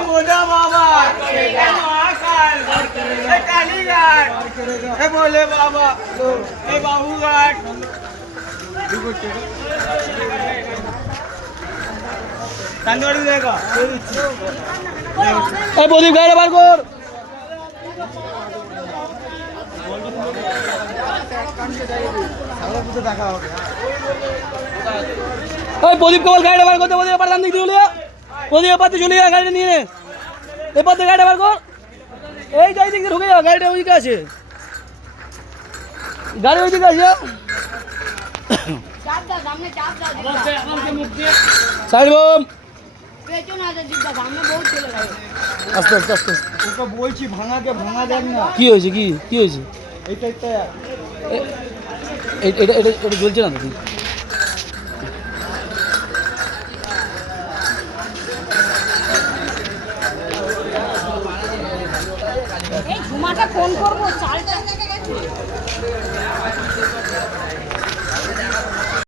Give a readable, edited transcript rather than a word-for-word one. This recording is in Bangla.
मोटा बाबा महाकाल कालीघाट बोले बाबा बाबूघाट तांदूर देगा प्रदीप गाड़ी बार कर প্রদীপ কেবল গাড়িটা বার করতে প্রদীপ পারলাম দিক চলে প্রদীপ পাতে চলে যা গাড়িটা নিয়ে এ পাতে গাড়িটা বার কর এই যাই দিকে ঢুকে যাও গাড়িটা ওইদিকে আছে গাড়ি ওইদিকে আছে সাইড বম আস্তে আস্তে আস্তে ওটা বলছি ভাঙাকে ভাঙা দেন না কি হয়েছে কি হয়েছে এইটা এটা এটা এটা জ্বলছে না নাকি এই ঝুমাটা ফোন করবো চালটা